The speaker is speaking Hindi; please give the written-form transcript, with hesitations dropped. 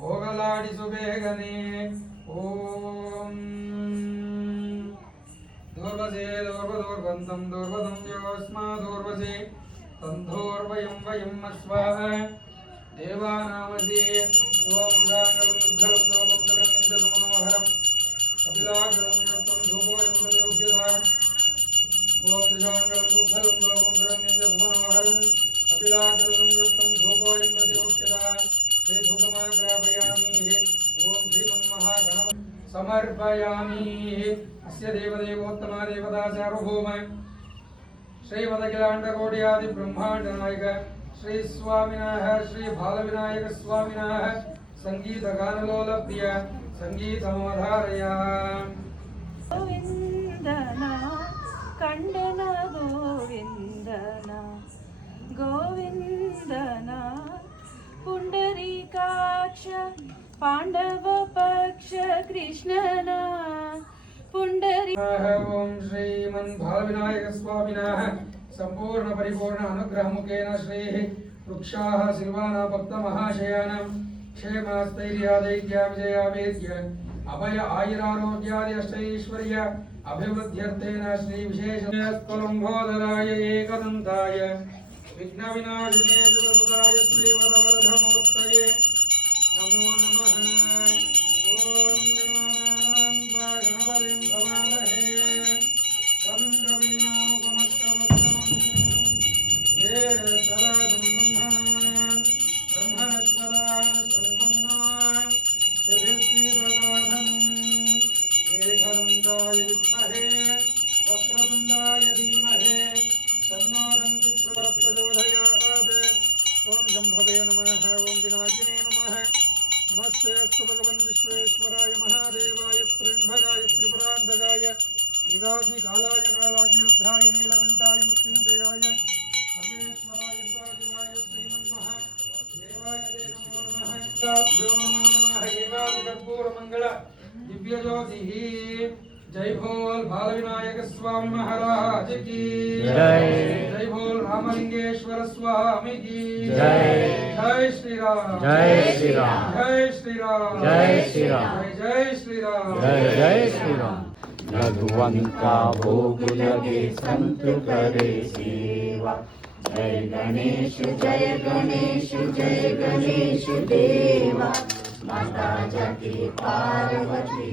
ಹೋಗಲಾಡಿಸು ಬೇಗನೆ ಓಂ ದೂರ್ವಸೆ ದೂರ್ವದೂರ್ವಂತಂ ದೂರ್ವದಂ ಯೋಸ್ಮಾದೂರ್ವಸೆ ತಂಧೋರ್ವಯಂ ವಯಂ ಅಸ್ವಾಹ ದೇವಾನಾಮಸೆ ಓಂ ಗಾಂಗಲಂ ದೋಪಂ ದುರಂಗಂ ಚ ಮನೋಹರಂ ಕಪಿಲಾಗ್ರಂ ಯತ್ತಂ ಧೂಪೋಯಂ ಪ್ರಯೋಗ್ಯತಾಂ ಓಂ ಗಾಂಗಲಂ ದೋಪಂ ದುರಂಗಂ ಚ ಮನೋಹರಂ ಕಪಿಲಾಗ್ರಂ ಯತ್ತಂ ಧೂಪೋಯಂ ಪ್ರಯೋಗ್ಯತಾಂ श्री धूपमाग्रापयामि ओम श्रीमन्महागणपति समर्पयामि अस्य देवदेवोत्तमा देवता सार्वभौम श्रीमदखिलाण्डकोट्यादि ब्रह्माण्ड नायक श्री स्वामिनः श्री बालविनायक स्वामिनः संगीतगानलोलप्रिय संगीतमवधारया गोविन्दना कंडना गोविन्दना गोविन्दना पुंडरीकाक्ष पांडव पक्ष कृष्णना पुंडरी ओम श्रीमन् बालविनायक स्वामिनः संपूर्ण परिपूर्ण अनुग्रह मुखेन श्री वृक्षाः सिल्वाना भक्त महाशयानां क्षेमस्थैर्यादैक्य विजयावेद्य अभय आयुरारोग्यादि अष्टैश्वर्य अभिवृद्ध्यर्थेन श्री विशेषस्वलंबोदराय एकदन्ताय विघ्न विनाशिने शिवसुताय श्रीवरवरधमूर्तये नमो नमः ओम गणानां गणपतिं भवामहे तं कवीनामुपमस्तमस्तमं ये सदानं ब्रह्मणस्पदान् सम्पन्नान् यदिष्टिददाधनं एकदन्ताय विद्महे वक्रतुण्डाय धीमहि तन्नो दन्ति प्रचोदयात् ओम शंभवे नमः ओम विनाशिने नमः नमस्ते अस्तु भगवन् विश्वेश्वराय महादेवाय त्र्यम्बकाय त्रिपुरान्तकाय त्रिकाग्निकालाय कालाग्निरुद्राय नीलकण्ठाय मृत्युञ्जयाय सर्वेश्वराय सदाशिवाय श्रीमन्महादेवाय ते नमो नमः नमो नमः एकादशकर्पूरमङ्गल दिव्यज्योतिः जय बोल बालविनायक स्वामी महाराज की जय जय बोल रामलिंगेश्वर स्वामी की जय जय श्री राम जय श्री राम जय श्री राम जय श्री राम जय श्री राम जय जय श्री राम। रघुवंता भोग लगे संत करे सेवा। जय गणेश देवा। माता जगती पार्वती